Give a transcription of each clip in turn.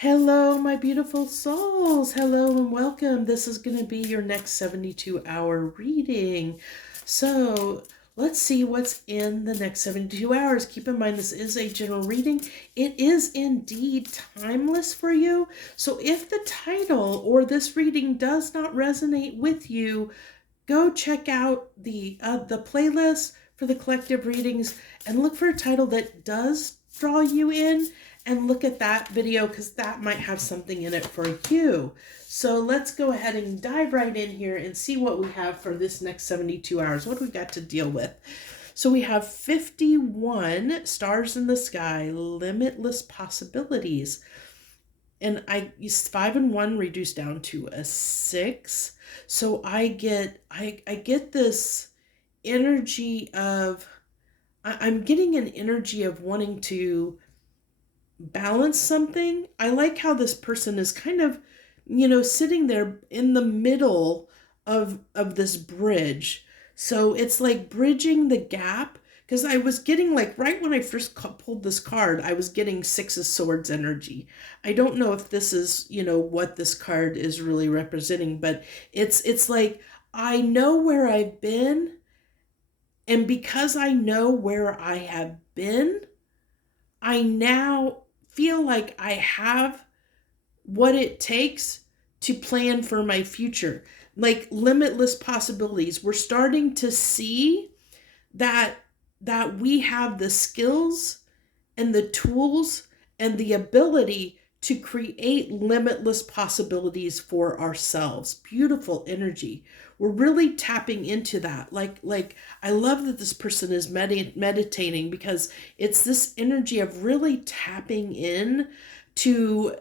Hello, my beautiful souls. Hello and welcome. This is going to be your next 72-hour reading. So let's see what's in the next 72 hours. Keep in mind, this is a general reading. It is indeed timeless for you. So if the title or this reading does not resonate with you, go check out the playlist for the collective readings and look for a title that does draw you in, and look at that video because that might have something in it for you. So let's go ahead and dive right in here and see what we have for this next 72 hours. What do we got to deal with? So we have 51 stars in the sky, limitless possibilities. And I use 5 and 1 reduced down to a 6. So I get this energy of, I'm getting an energy of wanting to balance something. I like how this person is kind of, sitting there in the middle of this bridge. So it's like bridging the gap, because I was getting, like, right when I first pulled this card, I was getting Six of Swords energy. I don't know if this is, what this card is really representing, but it's like, I know where I've been, and because I know where I have been, I now feel like I have what it takes to plan for my future. Like limitless possibilities. We're starting to see that we have the skills and the tools and the ability to create limitless possibilities for ourselves. Beautiful energy. We're really tapping into that. Like I love that this person is meditating, because it's this energy of really tapping in to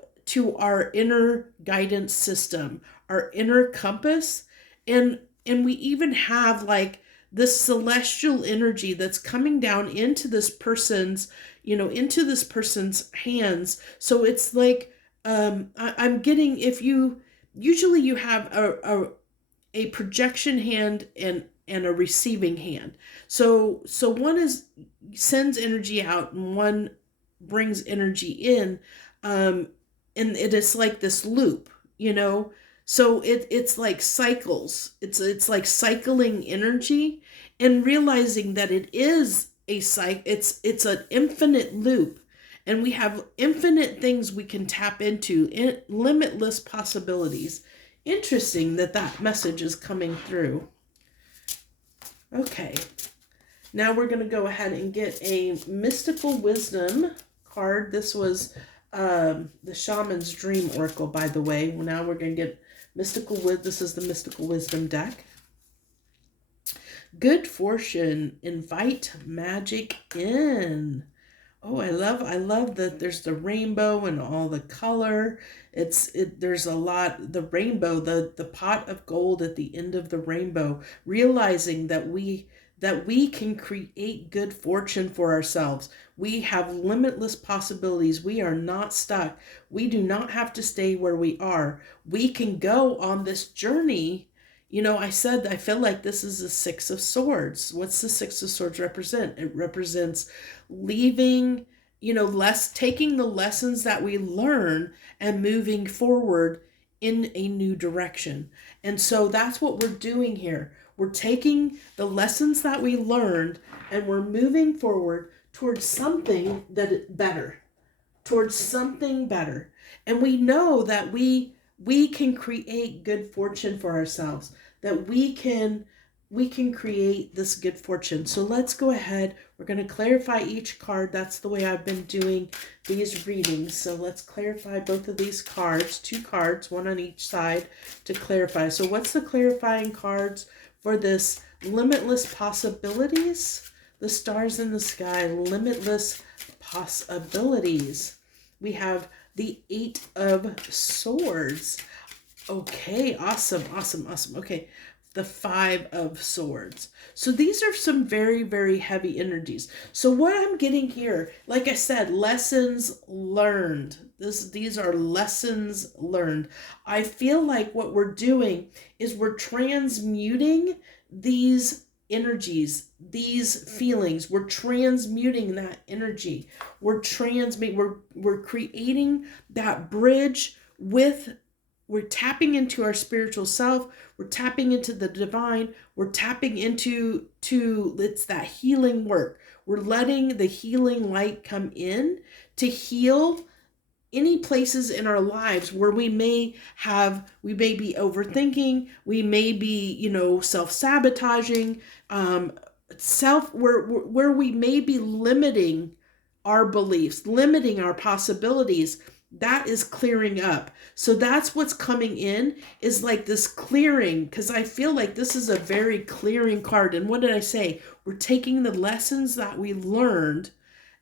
our inner guidance system, our inner compass, and we even have like this celestial energy that's coming down into this person's, into this person's hands. So it's like, I'm getting, if you, usually you have a projection hand and a receiving hand. So one is sends energy out and one brings energy in. And it is like this loop, so it's like cycles. It's like cycling energy, and realizing that it is a it's an infinite loop, and we have infinite things we can tap into, limitless possibilities. Interesting that message is coming through. Okay, now we're going to go ahead and get a mystical wisdom card. This was the Shaman's Dream Oracle, by the way. Well, now we're going to get this is the Mystical Wisdom deck. Good fortune, invite magic in. Oh, I love that there's the rainbow and all the color. There's a lot, the rainbow, the pot of gold at the end of the rainbow, realizing that we can create good fortune for ourselves. We have limitless possibilities. We are not stuck. We do not have to stay where we are. We can go on this journey. I said I feel like this is the Six of Swords. What's the Six of Swords represent? It represents leaving, taking the lessons that we learn and moving forward in a new direction. And so that's what we're doing here. We're taking the lessons that we learned and we're moving forward towards something better, And we know that we can create good fortune for ourselves, that we can create this good fortune. So let's go ahead. We're going to clarify each card. That's the way I've been doing these readings. So let's clarify both of these cards, 2 cards, one on each side, to clarify. So what's the clarifying cards for this limitless possibilities? The stars in the sky, limitless possibilities. We have the 8 of Swords. Okay, awesome. Okay, the 5 of Swords. So these are some very, very heavy energies. So what I'm getting here, like I said, lessons learned. These are lessons learned. I feel like what we're doing is we're transmuting these energies, these feelings. We're transmuting that energy. We're creating that bridge with, we're tapping into our spiritual self, we're tapping into the divine, we're tapping into it's that healing work. We're letting the healing light come in to heal any places in our lives where we may be overthinking, we may be, self-sabotaging, where we may be limiting our beliefs, limiting our possibilities. That is clearing up. So that's what's coming in, is like this clearing, because I feel like this is a very clearing card. And what did I say? We're taking the lessons that we learned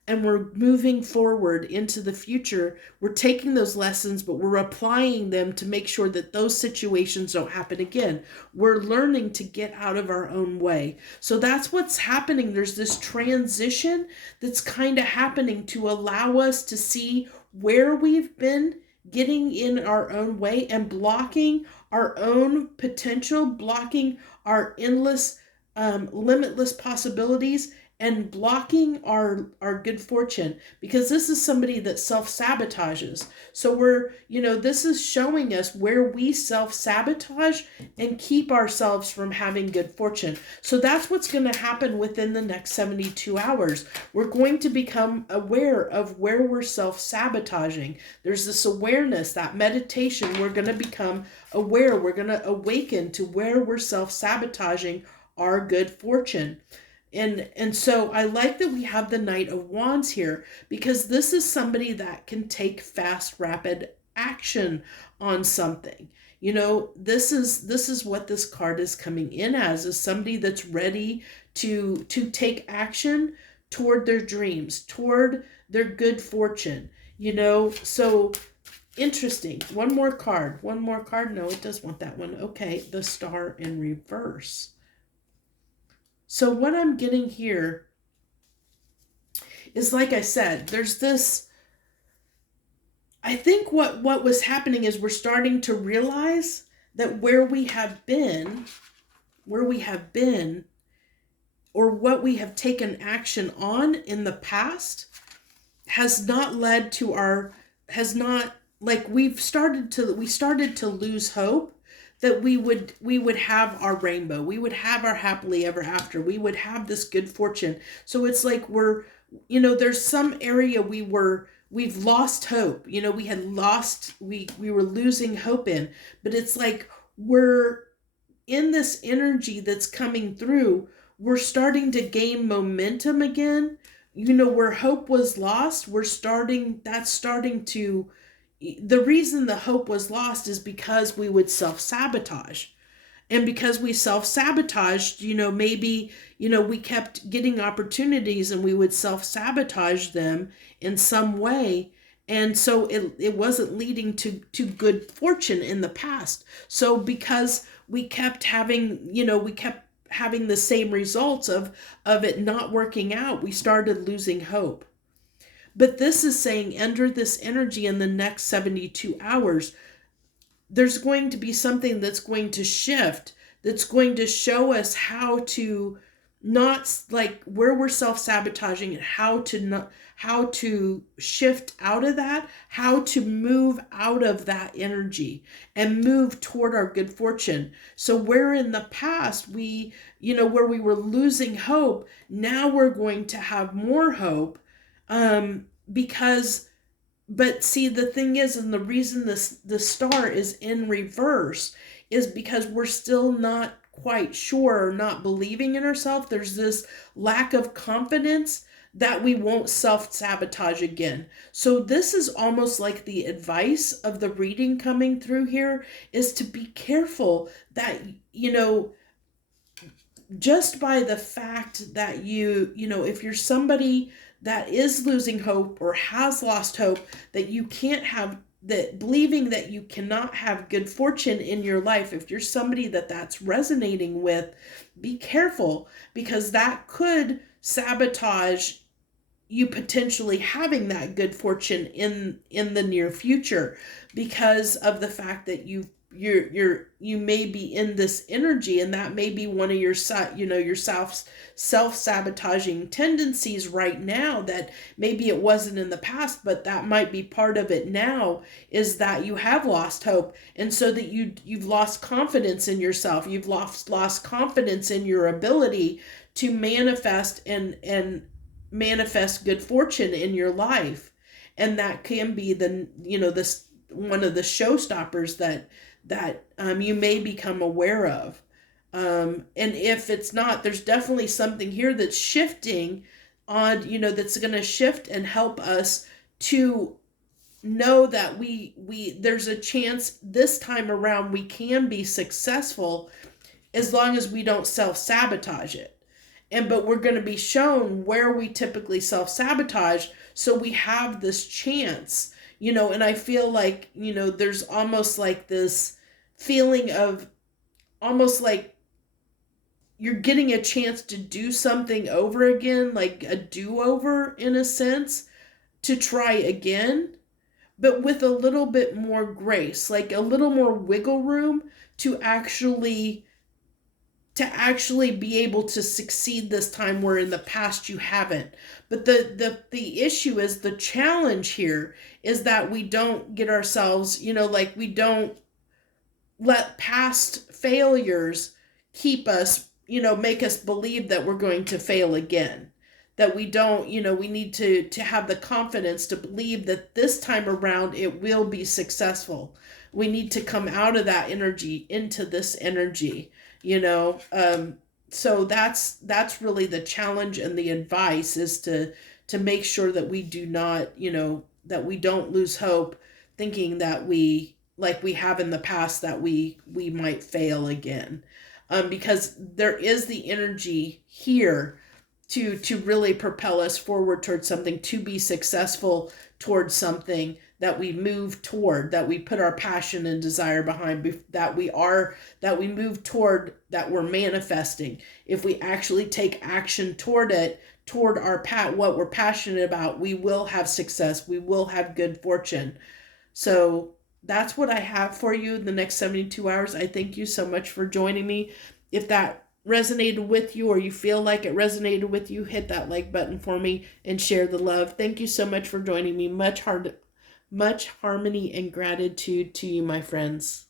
and we're moving forward into the future. We're taking those lessons, but we're applying them to make sure that those situations don't happen again. We're learning to get out of our own way. So that's what's happening. There's this transition that's kind of happening to allow us to see where we've been getting in our own way and blocking our own potential, blocking our endless, limitless possibilities, and blocking our good fortune, because this is somebody that self-sabotages. So this is showing us where we self-sabotage and keep ourselves from having good fortune. So that's what's going to happen within the next 72 hours. We're going to become aware of where we're self-sabotaging. There's this awareness, that meditation. We're going to become aware. We're going to awaken to where we're self-sabotaging our good fortune. And so I like that we have the Knight of Wands here, because this is somebody that can take fast, rapid action on something. This is what this card is coming in as, is somebody that's ready to take action toward their dreams, toward their good fortune. So interesting. One more card. No, it does want that one. Okay, the Star in reverse. So what I'm getting here is, like I said, there's this, I think what was happening is we're starting to realize that where we have been, or what we have taken action on in the past has not led to we started to lose hope that we would have our rainbow, we would have our happily ever after, we would have this good fortune. So it's like there's some area we've lost hope. We were losing hope in, but it's like we're in this energy that's coming through. We're starting to gain momentum again. Where hope was lost, that's starting to, the reason the hope was lost is because we would self-sabotage. And because we self-sabotaged, maybe, we kept getting opportunities and we would self-sabotage them in some way. And so it wasn't leading to good fortune in the past. So because we kept having the same results of it not working out, we started losing hope. But this is saying, under this energy in the next 72 hours, there's going to be something that's going to shift, that's going to show us how to not, like, where we're self-sabotaging, and how to shift out of that, how to move out of that energy and move toward our good fortune. So where in the past where we were losing hope, now we're going to have more hope. But see, the thing is, and the reason the Star is in reverse is because we're still not quite sure, or not believing in ourselves. There's this lack of confidence that we won't self-sabotage again. So this is almost like the advice of the reading coming through here, is to be careful that, just by the fact that if you're somebody that is losing hope or has lost hope, that you can't have that, believing that you cannot have good fortune in your life, if you're somebody that's resonating with, be careful, because that could sabotage you potentially having that good fortune in the near future, because of the fact that you may be in this energy, and that may be one of your your self-sabotaging tendencies right now, that maybe it wasn't in the past, but that might be part of it now, is that you have lost hope, and so that you've lost confidence in yourself, you've lost confidence in your ability to manifest and manifest good fortune in your life. And that can be this one of the showstoppers that you may become aware of. And if it's not, there's definitely something here that's shifting on, that's going to shift and help us to know that there's a chance this time around we can be successful, as long as we don't self-sabotage it. But we're going to be shown where we typically self-sabotage, so we have this chance. And I feel like, there's almost like this feeling of, almost like you're getting a chance to do something over again, like a do-over in a sense, to try again, but with a little bit more grace, like a little more wiggle room to actually be able to succeed this time, where in the past you haven't. But the issue is, the challenge here is that we don't get ourselves, like we don't let past failures keep us, make us believe that we're going to fail again. That we don't, we need to have the confidence to believe that this time around it will be successful. We need to come out of that energy into this energy, so that's really the challenge, and the advice is to make sure that we do not, that we don't lose hope, thinking that like we have in the past, that we might fail again. Because there is the energy here to really propel us forward towards something, to be successful towards something that we move toward, that we put our passion and desire behind, that we move toward, that we're manifesting. If we actually take action toward it, toward what we're passionate about, we will have success, we will have good fortune. So that's what I have for you in the next 72 hours. I thank you so much for joining me. If that resonated with you, or you feel like it resonated with you, hit that like button for me and share the love. Thank you so much for joining me. Much harmony and gratitude to you, my friends.